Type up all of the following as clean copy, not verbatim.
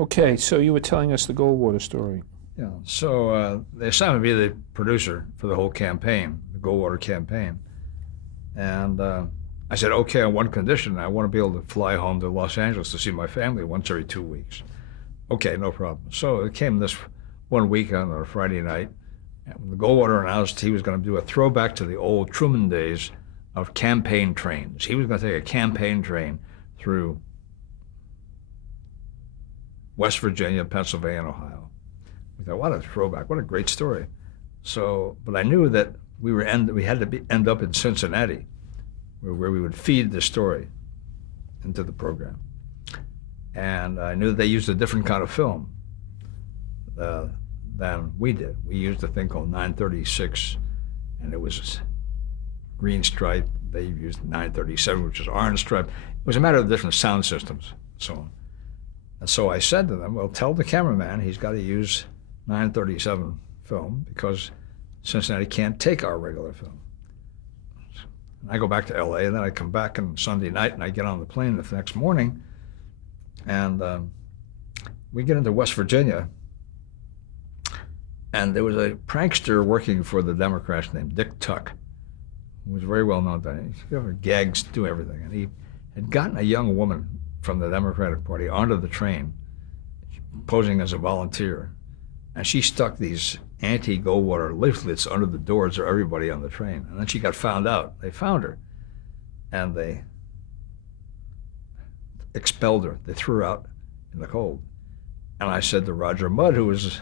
Okay, so you were telling us the Goldwater story. Yeah. So they assigned me to be the producer for the whole campaign, the Goldwater campaign. And I said, okay, on one condition, I want to be able to fly home to Los Angeles to see my family once every 2 weeks. Okay, no problem. So it came this one week on a Friday night, and when the Goldwater announced he was going to do a throwback to the old Truman days of campaign trains. He was going to take a campaign train through West Virginia, Pennsylvania, and Ohio. We thought, what a throwback, what a great story. So, but I knew that we had to end up in Cincinnati, where we would feed the story into the program. And I knew that they used a different kind of film than we did. We used a thing called 936, and it was green stripe. They used 937, which is orange stripe. It was a matter of different sound systems, so on. And so I said to them, well, tell the cameraman he's got to use 937 film because Cincinnati can't take our regular film. And I go back to LA, and then I come back on Sunday night, and I get on the plane the next morning, and we get into West Virginia, and there was a prankster working for the Democrats named Dick Tuck, who was very well known then. He covered gags, do everything, and he had gotten a young woman from the Democratic Party onto the train, posing as a volunteer, and she stuck these anti-Goldwater leaflets under the doors of everybody on the train, and then she got found out. They found her, and they expelled her. They threw her out in the cold. And I said to Roger Mudd, who was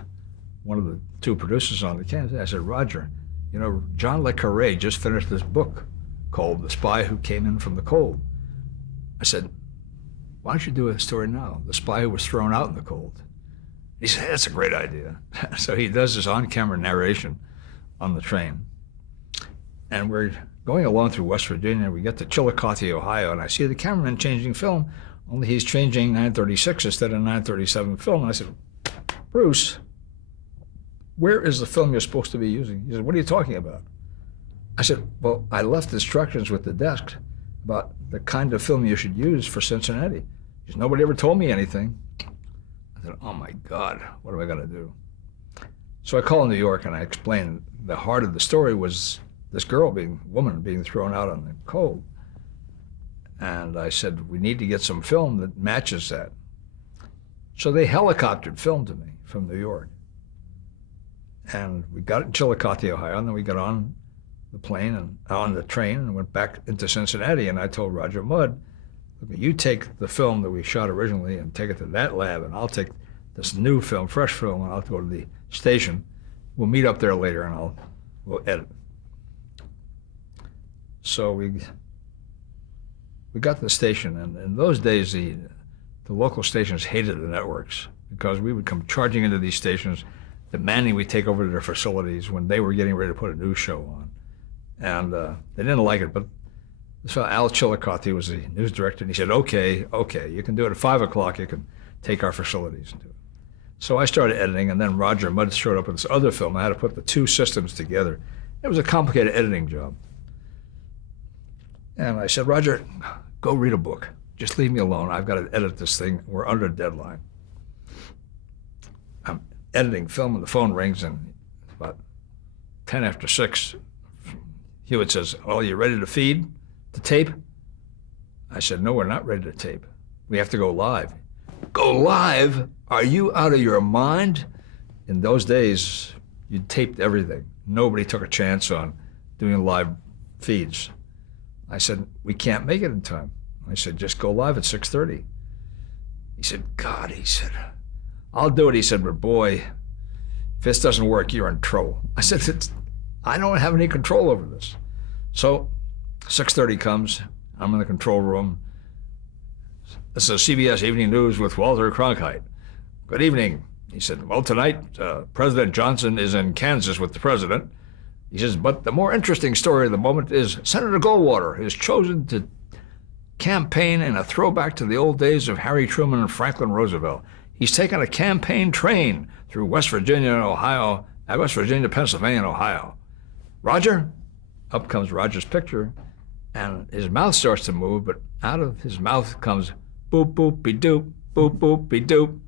one of the two producers on the campaign, I said, Roger, you know, John le Carre just finished this book called The Spy Who Came In From the Cold. I said, why don't you do a story now? The spy who was thrown out in the cold. He said, that's a great idea. So he does this on-camera narration on the train. And we're going along through West Virginia. We get to Chillicothe, Ohio, and I see the cameraman changing film, only he's changing 936 instead of 937 film. And I said, Bruce, where is the film you're supposed to be using? He said, what are you talking about? I said, well, I left instructions with the desk about the kind of film you should use for Cincinnati. He said, nobody ever told me anything. I said, oh my God, what am I gonna do? So I called New York and I explained the heart of the story was this woman being thrown out on the cold. And I said, we need to get some film that matches that. So they helicoptered film to me from New York. And we got it in Chillicothe, Ohio, and then we got on the plane and on the train and went back into Cincinnati. And I told Roger Mudd, look, you take the film that we shot originally and take it to that lab, and I'll take this new film, fresh film, and I'll go to the station. We'll meet up there later, and we'll edit. So we got to the station, and in those days, the local stations hated the networks because we would come charging into these stations, demanding we take over their facilities when they were getting ready to put a new show on. And they didn't like it, but so Al Chillicothe was the news director, and he said, okay, you can do it at 5 o'clock, you can take our facilities and do it. So I started editing, and then Roger Mudd showed up with this other film. I had to put the two systems together. It was a complicated editing job. And I said, Roger, go read a book. Just leave me alone. I've got to edit this thing. We're under a deadline. I'm editing film, and the phone rings, and it's about 10 after 6. Hewitt says, well, you ready to feed the tape? I said, no, we're not ready to tape. We have to go live. Go live? Are you out of your mind? In those days, you taped everything. Nobody took a chance on doing live feeds. I said, we can't make it in time. I said, just go live at 6:30. He said, God, he said, I'll do it. He said, but boy, if this doesn't work, you're in trouble. I said, I don't have any control over this. So 6:30 comes, I'm in the control room. This is CBS Evening News with Walter Cronkite. Good evening. He said, well, tonight, President Johnson is in Kansas with the president. He says, but the more interesting story of the moment is Senator Goldwater has chosen to campaign in a throwback to the old days of Harry Truman and Franklin Roosevelt. He's taken a campaign train through West Virginia and Ohio, West Virginia, Pennsylvania, and Ohio. Roger? Up comes Roger's picture, and his mouth starts to move, but out of his mouth comes boop, boop, be doop, boop, boop, be doop.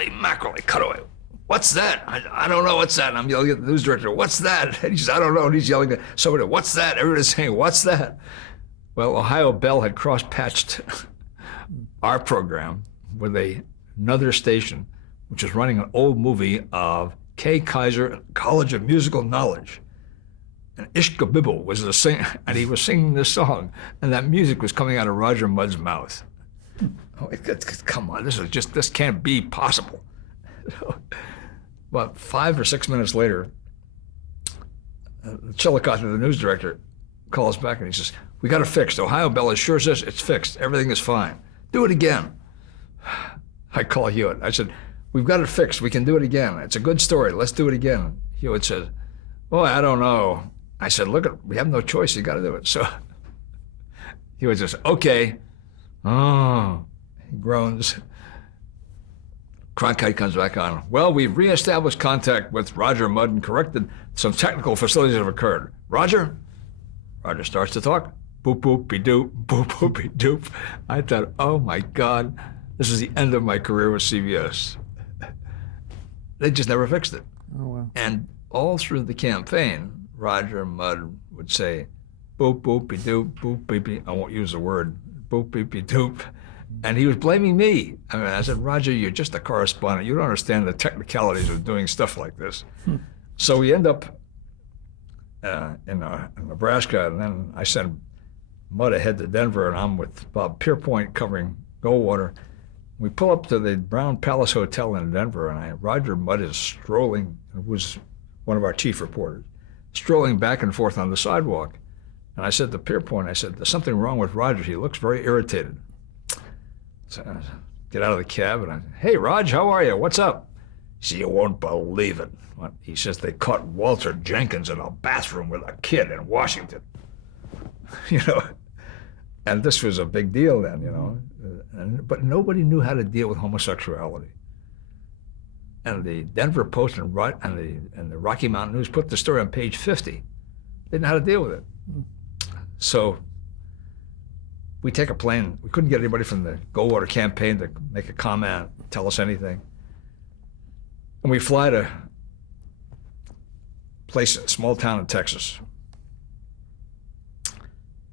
holy mackerel, cutaway. What's that? I don't know what's that. And I'm yelling at the news director, what's that? And he says, I don't know. And he's yelling at somebody, what's that? Everybody's saying, what's that? Well, Ohio Bell had cross-patched our program with another station, which was running an old movie of Kay Kaiser, College of Musical Knowledge. And Ishka Bibble was the singer, and he was singing this song, and that music was coming out of Roger Mudd's mouth. Oh, come on, this can't be possible. About 5 or 6 minutes later, Chillicothe, the news director, calls back and he says, we got it fixed. Ohio Bell assures us it's fixed. Everything is fine. Do it again. I call Hewitt. I said, we've got it fixed. We can do it again. It's a good story. Let's do it again. Hewitt says, boy, I don't know. I said, look, we have no choice. You got to do it. So Hewitt says, okay. Oh, he groans. Cronkite comes back on. Well, we've reestablished contact with Roger Mudd and corrected some technical facilities that have occurred. Roger? Roger starts to talk. Boop, boop, be doop, boop, boop, be doop. I thought, oh my God, this is the end of my career with CBS. They just never fixed it. Oh, wow. And all through the campaign, Roger Mudd would say, boop, boop, be doop, boop, beep, beep. I won't use the word, boop, beep, be doop. And he was blaming me. I mean, I said, Roger, you're just a correspondent. You don't understand the technicalities of doing stuff like this. So we end up in Nebraska, and then I sent Mudd ahead to Denver, and I'm with Bob Pierpoint covering Goldwater. We pull up to the Brown Palace Hotel in Denver, and Roger Mudd is strolling, was one of our chief reporters, strolling back and forth on the sidewalk. And I said to Pierpoint, I said, there's something wrong with Roger. He looks very irritated. So I get out of the cab, and I said, hey, Raj, how are you? What's up? He said, you won't believe it. He says they caught Walter Jenkins in a bathroom with a kid in Washington. You know, and this was a big deal then, you know. But nobody knew how to deal with homosexuality. And the Denver Post and the Rocky Mountain News put the story on page 50. They didn't know how to deal with it. So we take a plane. We couldn't get anybody from the Goldwater campaign to make a comment, tell us anything. And we fly to a small town in Texas.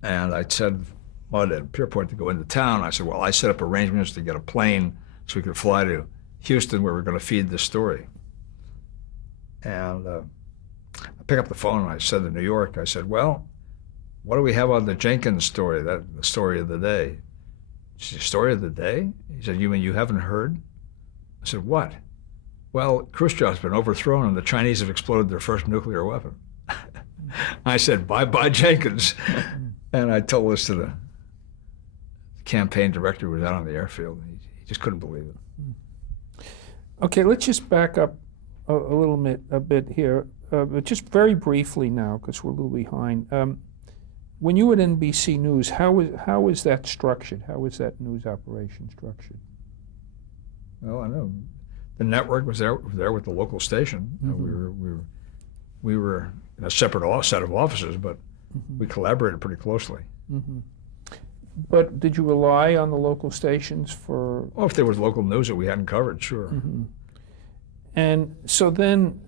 And I said, Mudd and Pierpoint to go into town. I said, well, I set up arrangements to get a plane so we could fly to Houston where we're going to feed this story. And I pick up the phone and I said to New York, I said, well, what do we have on the Jenkins story, the story of the day? She said, story of the day? He said, you mean you haven't heard? I said, what? Well, Khrushchev's been overthrown and the Chinese have exploded their first nuclear weapon. I said, bye-bye Jenkins. And I told this to the campaign director who was out on the airfield. He just couldn't believe it. Okay, let's just back up a bit here, but just very briefly now, because we're a little behind. When you were at NBC News, how was that structured? How was that news operation structured? Well, I know the network was there with the local station. Mm-hmm. We were in a separate set of offices, but we collaborated pretty closely. Mm-hmm. But did you rely on the local stations for? Well, if there was local news that we hadn't covered, sure. Mm-hmm. And so then,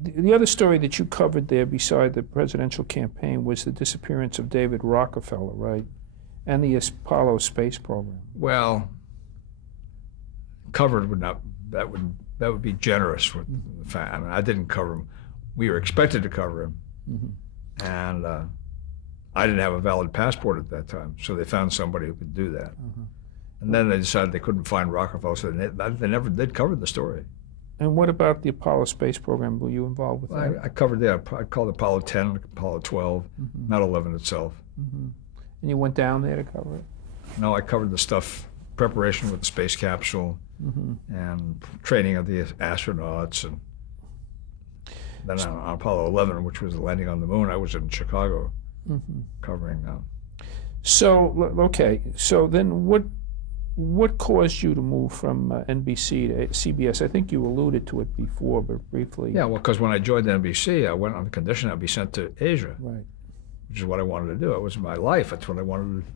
the other story that you covered there beside the presidential campaign was the disappearance of David Rockefeller, right? And the Apollo space program. Well, covered would not, that would be generous with the fact. I mean, I didn't cover him. We were expected to cover him. Mm-hmm. And I didn't have a valid passport at that time, so they found somebody who could do that. Mm-hmm. And then they decided they couldn't find Rockefeller, so they never did cover the story. And what about the Apollo space program? Were you involved with that? I covered that. I called Apollo 10, Apollo 12, mm-hmm. not 11 itself. Mm-hmm. And you went down there to cover it? No, I covered the stuff, preparation with the space capsule, mm-hmm. and training of the astronauts. And then on Apollo 11, which was the landing on the moon, I was in Chicago, mm-hmm. covering that. So, okay. So then what caused you to move from NBC to CBS? I think you alluded to it before, but briefly. Yeah, well, because when I joined NBC, I went on the condition I'd be sent to Asia, right? Which is what I wanted to do. It was my life. That's what I wanted to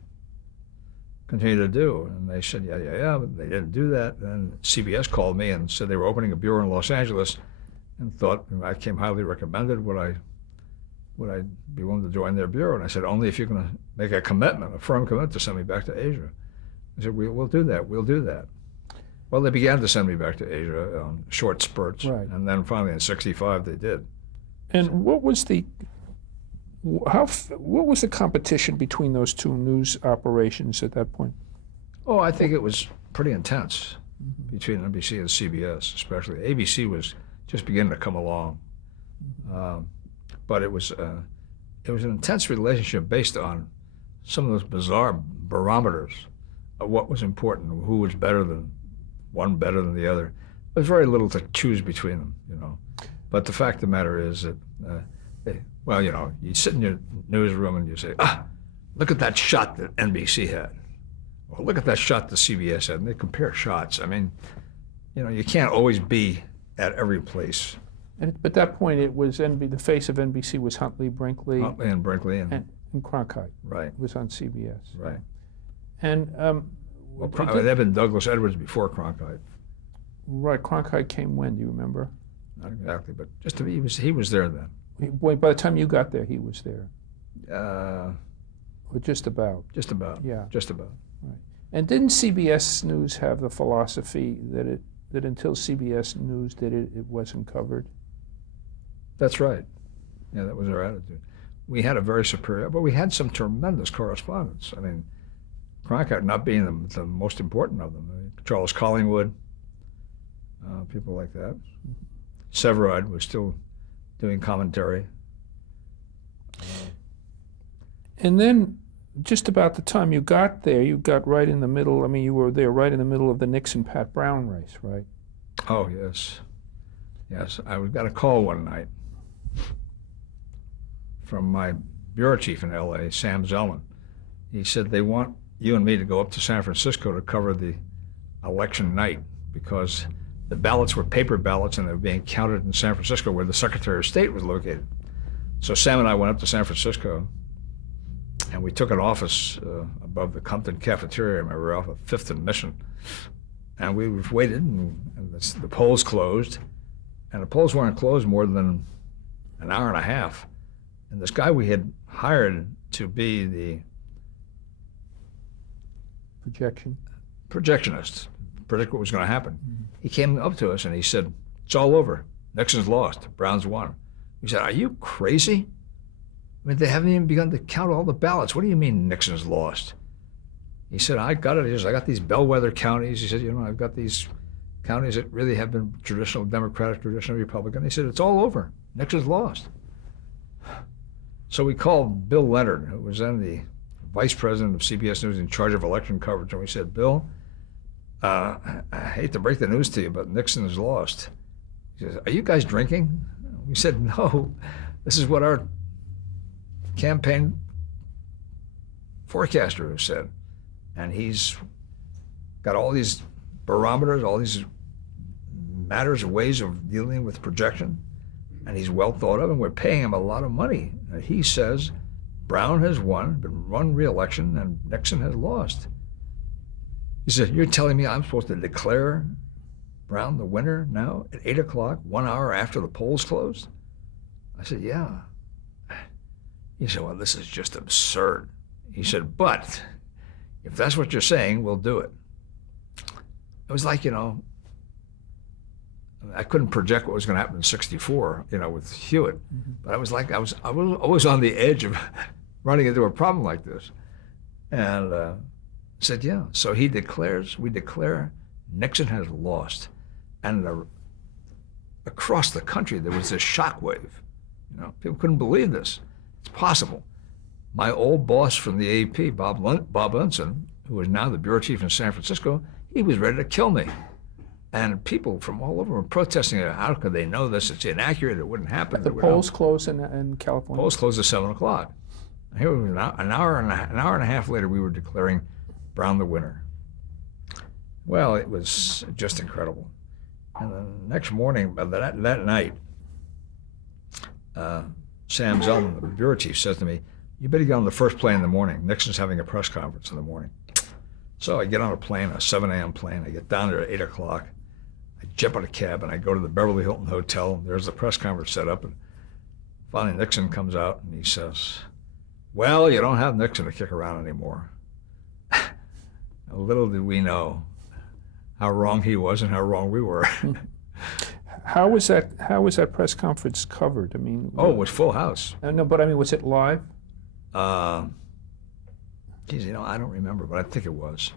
continue to do. And they said, yeah, but they didn't do that. And CBS called me and said they were opening a bureau in Los Angeles and thought I came highly recommended. Would I be willing to join their bureau? And I said, only if you're going to make a commitment, a firm commitment to send me back to Asia. I said, we'll do that. We'll do that. Well, they began to send me back to Asia on short spurts. Right. And then finally in '65 they did. And what was the competition between those two news operations at that point? Oh, I think it was pretty intense between NBC and CBS, especially. ABC was just beginning to come along. But it was an intense relationship based on some of those bizarre barometers of what was important, who was better than the other. There was very little to choose between them, you know. But the fact of the matter is that, you sit in your newsroom and you say, look at that shot that NBC had. Or look at that shot that CBS had. And they compare shots. I mean, you know, you can't always be at every place. And at that point, it was the face of NBC was Huntley, Brinkley, and Cronkite. Right. It was on CBS. Right. And there'd been Douglas Edwards before Cronkite. Right. Cronkite came when? Do you remember? Not exactly, but he was there then. By the time you got there, he was there. Or just about. Just about. Yeah. Just about. Right. And didn't CBS News have the philosophy that until CBS News did it, it wasn't covered? That's right. Yeah, that was our attitude. We had a very superior, but we had some tremendous correspondents. I mean, Cronkite not being the most important of them. I mean, Charles Collingwood, people like that. Severide was still doing commentary. And then, just about the time you got there, you got right in the middle. I mean, you were there right in the middle of the Nixon-Pat Brown race, right? Oh, yes. Yes, I got a call one night from my bureau chief in L.A., Sam Zellman. He said they want you and me to go up to San Francisco to cover the election night because the ballots were paper ballots and they were being counted in San Francisco where the Secretary of State was located. So Sam and I went up to San Francisco and we took an office above the Compton cafeteria. We were off of 5th and Mission. And we waited and the polls closed. And the polls weren't closed more than an hour and a half. And this guy we had hired to be the projectionist, predict what was going to happen. Mm-hmm. He came up to us and he said, it's all over. Nixon's lost. Brown's won. We said, are you crazy? I mean, they haven't even begun to count all the ballots. What do you mean Nixon's lost? He said, I got it. He said, I got these bellwether counties. He said, you know, I've got these counties that really have been traditional Democratic, traditional Republican. He said, it's all over. Nixon's lost. So we called Bill Leonard, who was then the vice president of CBS News in charge of election coverage, and we said, Bill, I hate to break the news to you, but Nixon has lost. He says, are you guys drinking? We said, no. This is what our campaign forecaster has said. And he's got all these barometers, all these matters, ways of dealing with projection, and he's well thought of, and we're paying him a lot of money. And he says Brown has been run re-election, and Nixon has lost. He said, you're telling me I'm supposed to declare Brown the winner now at 8 o'clock, 1 hour after the polls closed? I said, yeah. He said, well, this is just absurd. He said, but if that's what you're saying, we'll do it. It was like, you know, I couldn't project what was going to happen in '64, you know, with Hewitt. Mm-hmm. But I was always on the edge of running into a problem like this. And said, yeah. So we declare Nixon has lost. And across the country, there was this shockwave. You know, people couldn't believe this. It's possible. My old boss from the AP, Bob Unson, who is now the bureau chief in San Francisco, he was ready to kill me. And people from all over were protesting. How could they know this? It's inaccurate. It wouldn't happen. The polls closed in California? Polls closed at 7 o'clock. Here we were an hour and a half later, we were declaring Brown the winner. Well, it was just incredible. And the next morning, that night, Sam Zellman, the bureau chief, says to me, you better get on the first plane in the morning. Nixon's having a press conference in the morning. So I get on a plane, a 7 a.m. plane. I get down there at 8 o'clock. I jump on a cab and I go to the Beverly Hilton Hotel. There's the press conference set up. And finally Nixon comes out and he says, well, you don't have Nixon to kick around anymore. Little did we know how wrong he was and how wrong we were. How was that press conference covered? I mean, Oh, it was full house. no, but I mean, was it live? Geez, I don't remember, but I think it was.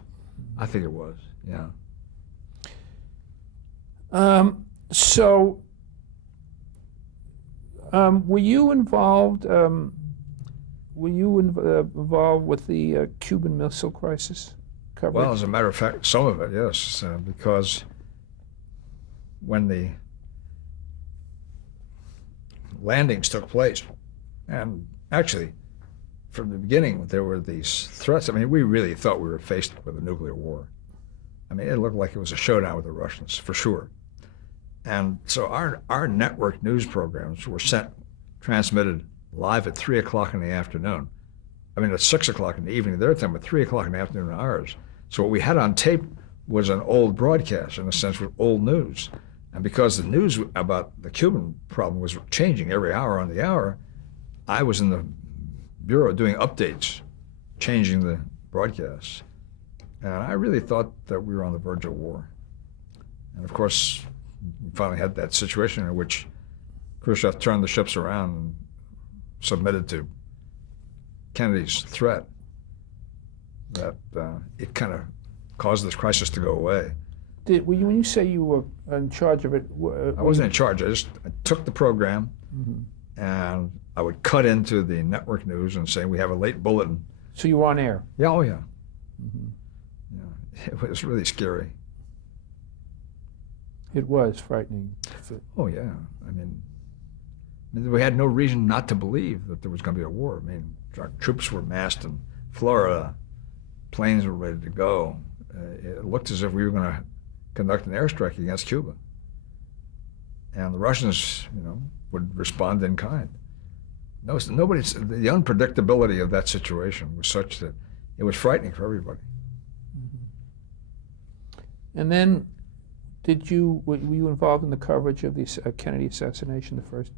Yeah. So, were you involved? Involved with the Cuban Missile Crisis coverage? Well, as a matter of fact, some of it, yes, because when the landings took place, and actually, from the beginning, there were these threats. I mean, we really thought we were faced with a nuclear war. I mean, it looked like it was a showdown with the Russians, for sure. And so our network news programs were transmitted live at 3 o'clock in the afternoon. I mean, at 6 o'clock in the evening their time, but 3 o'clock in the afternoon ours. So what we had on tape was an old broadcast, in a sense, with old news. And because the news about the Cuban problem was changing every hour on the hour, I was in the bureau doing updates, changing the broadcasts. And I really thought that we were on the verge of war. And of course, we finally had that situation in which Khrushchev turned the ships around and submitted to Kennedy's threat, that it kind of caused this crisis to go away. When you say you were in charge of it? I wasn't in charge. I took the program, and I would cut into the network news and say, we have a late bulletin. So you were on air? Yeah, oh yeah. Yeah, it was really scary. It was frightening. Oh yeah. I mean, we had no reason not to believe that there was going to be a war. I mean, our troops were massed in Florida. Planes were ready to go. It looked as if we were going to conduct an airstrike against Cuba. And the Russians, would respond in kind. The unpredictability of that situation was such that it was frightening for everybody. And then, were you involved in the coverage of the Kennedy assassination, the first?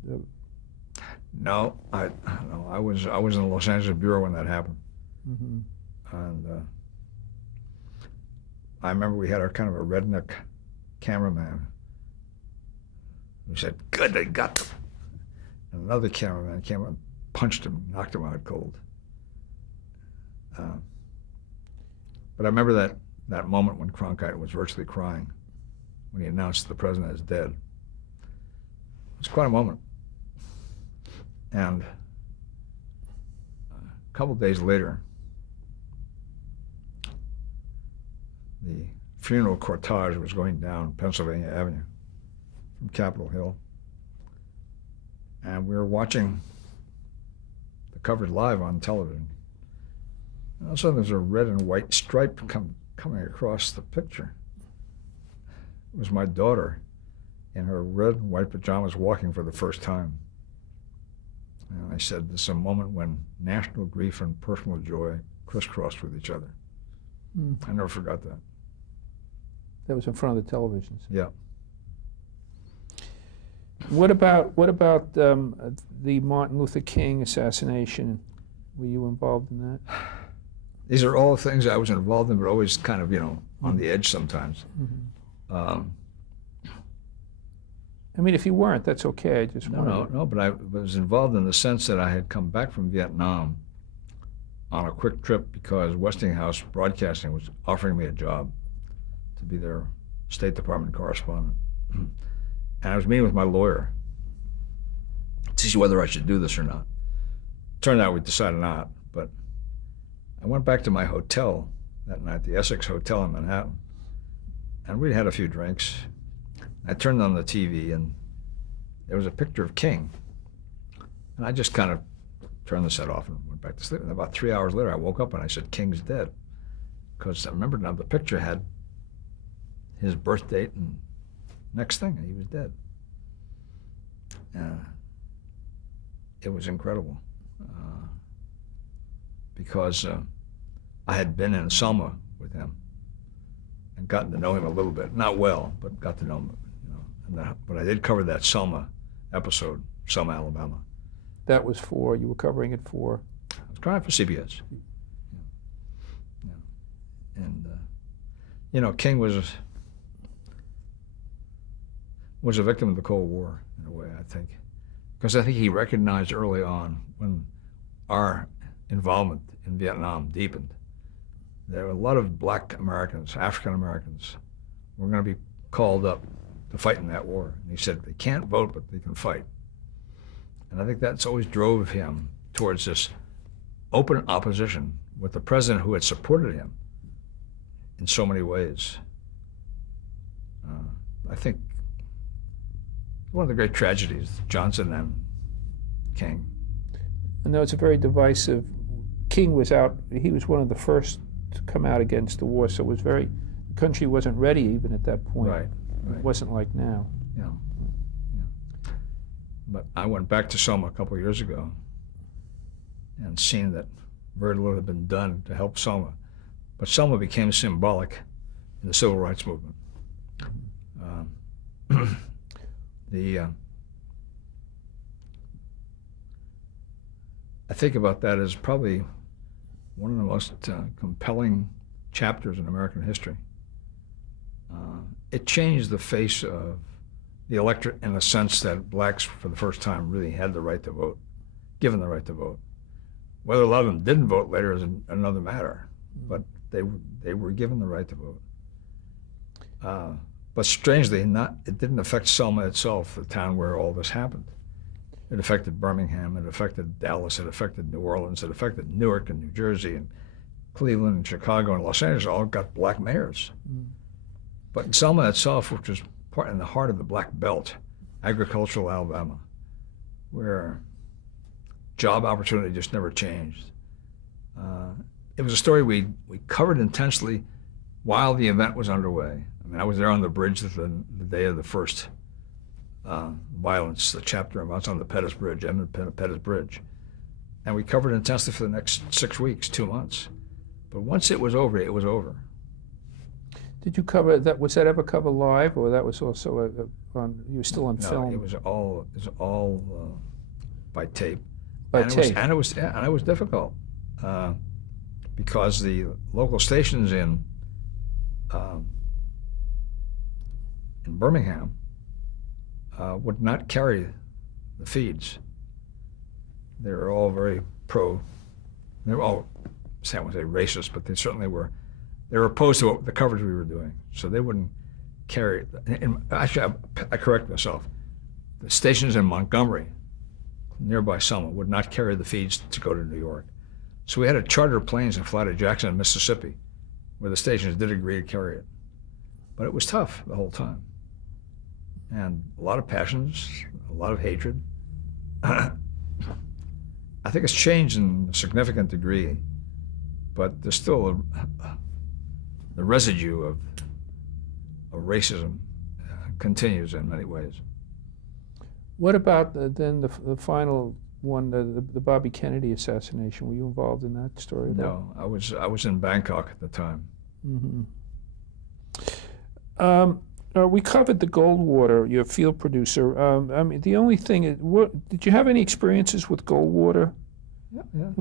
No, I was in the Los Angeles bureau when that happened, and I remember we had our kind of a redneck cameraman who said, "Good, they got them," and another cameraman came up and punched him, knocked him out cold. But I remember that moment when Cronkite was virtually crying when he announced the president is dead. It was quite a moment. And a couple of days later, the funeral cortege was going down Pennsylvania Avenue from Capitol Hill. And we were watching the coverage live on television. And all of a sudden there's a red and white stripe coming across the picture. It was my daughter in her red and white pajamas walking for the first time. And I said, this is a moment when national grief and personal joy crisscrossed with each other. I never forgot that. That was in front of the televisions. Yeah. What about the Martin Luther King assassination? Were you involved in that? These are all things I was involved in, but always kind of, on the edge sometimes. I mean, if you weren't, that's okay. I just No, but I was involved in the sense that I had come back from Vietnam on a quick trip because Westinghouse Broadcasting was offering me a job to be their State Department correspondent. And I was meeting with my lawyer to see whether I should do this or not. Turned out we decided not, but I went back to my hotel that night, the Essex Hotel in Manhattan, and we'd had a few drinks. I turned on the TV, and there was a picture of King. And I just kind of turned the set off and went back to sleep. And about 3 hours later, I woke up and I said, King's dead. Because I remember now the picture had his birth date and next thing, and he was dead. It was incredible. Because I had been in Selma with him. and gotten to know him a little bit. Not well, but got to know him. But I did cover that Selma episode, Selma, Alabama. That was for, you were covering it for? I was covering for CBS. And King was a victim of the Cold War in a way, I think, because I think he recognized early on when our involvement in Vietnam deepened, there were a lot of black Americans, African Americans, were going to be called up to fight in that war. And he said they can't vote, but they can fight. And I think that's always drove him towards this open opposition with the president who had supported him in so many ways. I think one of the great tragedies, Johnson and King. And that was a very divisive, King was out, he was one of the first to come out against the war, so it was the country wasn't ready even at that point. Right. It wasn't like now. Yeah. But I went back to Selma a couple of years ago and seen that very little had been done to help Selma. But Selma became symbolic in the civil rights movement. I think about that as probably one of the most compelling chapters in American history. It changed the face of the electorate in the sense that blacks, for the first time, really had the right to vote, given the right to vote. Whether a lot of them didn't vote later is another matter, but they were given the right to vote. But strangely, it didn't affect Selma itself, the town where all this happened. It affected Birmingham, it affected Dallas, it affected New Orleans, it affected Newark and New Jersey and Cleveland and Chicago and Los Angeles, all got black mayors. But in Selma itself, which was part in the heart of the Black Belt, agricultural Alabama, where job opportunity just never changed. It was a story we covered intensely while the event was underway. I mean, I was there on the bridge the day of the first violence, the chapter. I was on the Pettus Bridge, Edmund Pettus Bridge. And we covered intensely for the next 6 weeks, 2 months. But once it was over, it was over. Did you cover that? Was that ever covered live, or that was also you were still on film? No, it was all by tape. By tape. And it was difficult because the local stations in Birmingham would not carry the feeds. They were all very they were all, I wouldn't say racist, but they certainly were. They were opposed to the coverage we were doing, so they wouldn't carry it. And actually, I correct myself. The stations in Montgomery, nearby Selma, would not carry the feeds to go to New York. So we had to charter planes and fly to Jackson, Mississippi, where the stations did agree to carry it. But it was tough the whole time. And a lot of passions, a lot of hatred. I think it's changed in a significant degree, but there's still the residue of racism continues in many ways. What about then the final one, the Bobby Kennedy assassination? Were you involved in that story? No, I was in Bangkok at the time. We covered the Goldwater, your field producer. I mean, the only thing is, did you have any experiences with Goldwater Yeah.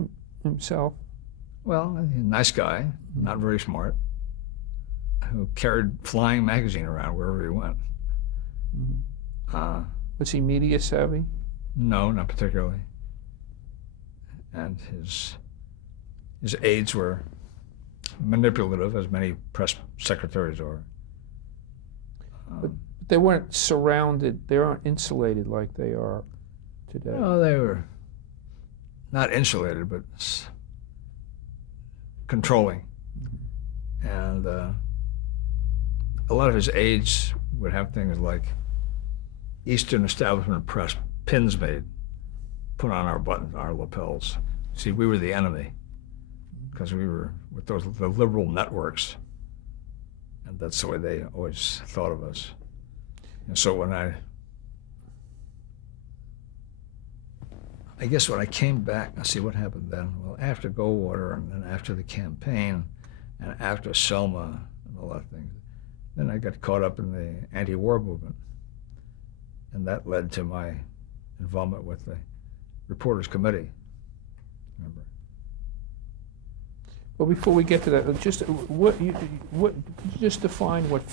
himself? Well, a nice guy, not very smart, who carried Flying magazine around wherever he went. Was he media savvy? No, not particularly. And his aides were manipulative, as many press secretaries are. But they weren't surrounded, they aren't insulated like they are today. No, they were not insulated, but controlling. And a lot of his aides would have things like Eastern Establishment Press pins made, put on our buttons, our lapels. See, we were the enemy because we were with the liberal networks. And that's the way they always thought of us. And so when I guess when I came back, I see what happened then. Well, after Goldwater and then after the campaign and after Selma and a lot of things, Then I got caught up in the anti-war movement, and that led to my involvement with the Reporters Committee. Remember? Well, before we get to that, just just define what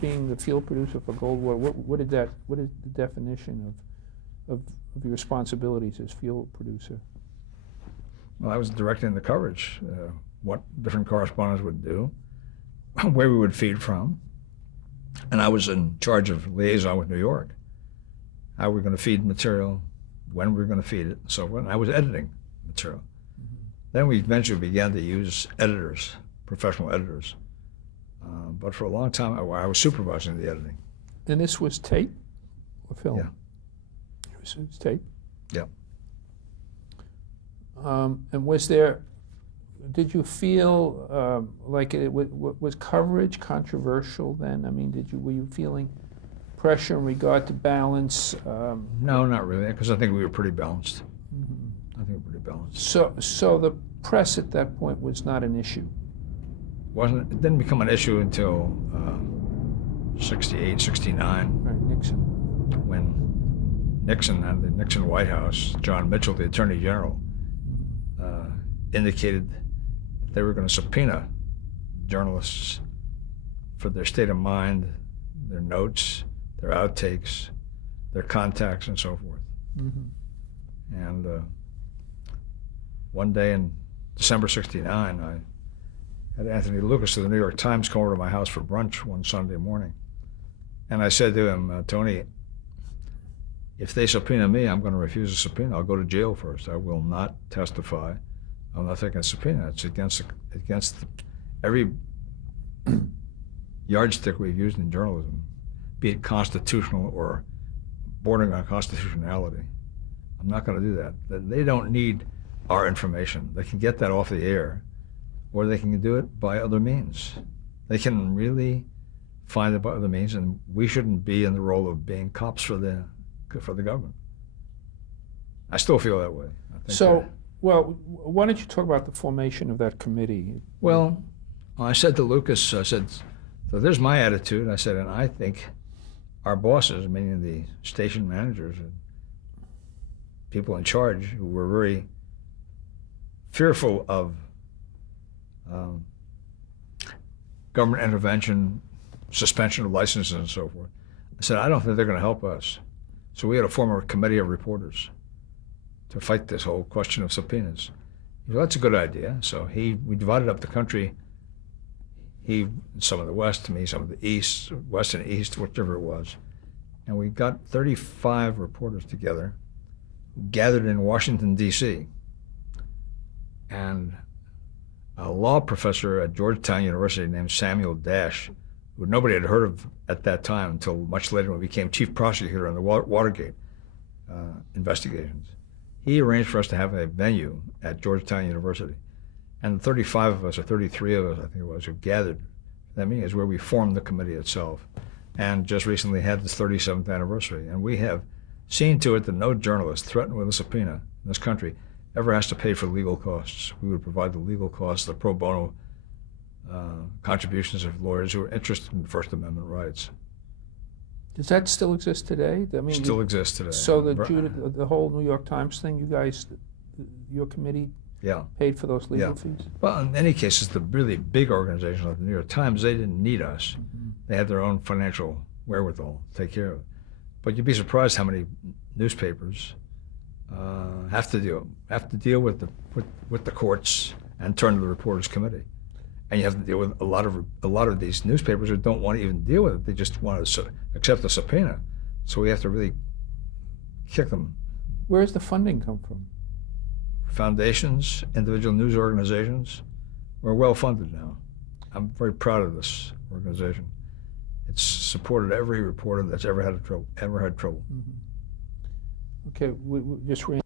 being the field producer for Gold War. What is the definition of your responsibilities as field producer? Well, I was directing the coverage, what different correspondents would do, where we would feed from, and I was in charge of liaison with New York. How we're going to feed material, when we're going to feed it, and so on. I was editing material. Then we eventually began to use editors, professional editors. But for a long time, I was supervising the editing. And this was tape or film? Yeah. It was tape? Yeah. And did you feel like was coverage controversial then? I mean, were you feeling pressure in regard to balance? No, not really, because I think we were pretty balanced. I think we were pretty balanced. So the press at that point was not an issue? It didn't become an issue until 68, 69. Right, Nixon. When Nixon and the Nixon White House, John Mitchell, the Attorney General, indicated that they were going to subpoena journalists for their state of mind, their notes, their outtakes, their contacts, and so forth. Mm-hmm. And one day in December '69, I had Anthony Lucas of the New York Times come over to my house for brunch one Sunday morning. And I said to him, Tony, if they subpoena me, I'm going to refuse a subpoena. I'll go to jail first. I will not testify. I'm not taking a subpoena. It's against every yardstick we've used in journalism, be it constitutional or bordering on constitutionality. I'm not going to do that. They don't need our information. They can get that off the air, or they can do it by other means. They can really find it by other means, and we shouldn't be in the role of being cops for the government. I still feel that way. Well, why don't you talk about the formation of that committee? Well, I said to Lucas, I said, so there's my attitude. I said, and I think our bosses, meaning the station managers and people in charge, who were very fearful of government intervention, suspension of licenses, and so forth. I said, I don't think they're going to help us. So we had to form a committee of reporters to fight this whole question of subpoenas. He said, that's a good idea. So we divided up the country. He, some of the West, me, some of the East, West and East, whichever it was. And we got 35 reporters together, gathered in Washington, D.C. And a law professor at Georgetown University named Samuel Dash, who nobody had heard of at that time until much later when he became chief prosecutor in the Watergate investigations. He arranged for us to have a venue at Georgetown University. And the 35 of us, or 33 of us, I think it was, who gathered. That meeting is where we formed the committee itself, and just recently had this 37th anniversary. And we have seen to it that no journalist threatened with a subpoena in this country ever has to pay for legal costs. We would provide the legal costs, the pro bono contributions of lawyers who are interested in First Amendment rights. Does that still exist today? I mean, still exists today. So the whole New York Times thing, you guys, your committee paid for those legal fees? Well, in any cases, the really big organizations like the New York Times, they didn't need us. Mm-hmm. They had their own financial wherewithal to take care of it. But you'd be surprised how many newspapers have to deal with the courts and turn to the Reporters Committee. And you have to deal with a lot of these newspapers who don't want to even deal with it. They just want to accept the subpoena. So we have to really kick them. Where does the funding come from? Foundations, individual news organizations. We're well funded now. I'm very proud of this organization. It's supported every reporter that's ever had trouble. Mm-hmm. Okay, we just ran